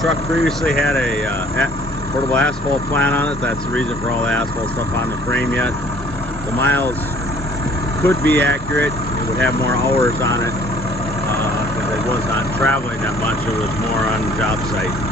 truck previously had a portable asphalt plant on it. That's the reason for all the asphalt stuff on the frame yet. The miles could be accurate. It would have more hours on it because it was not traveling that much. It was more on the job site.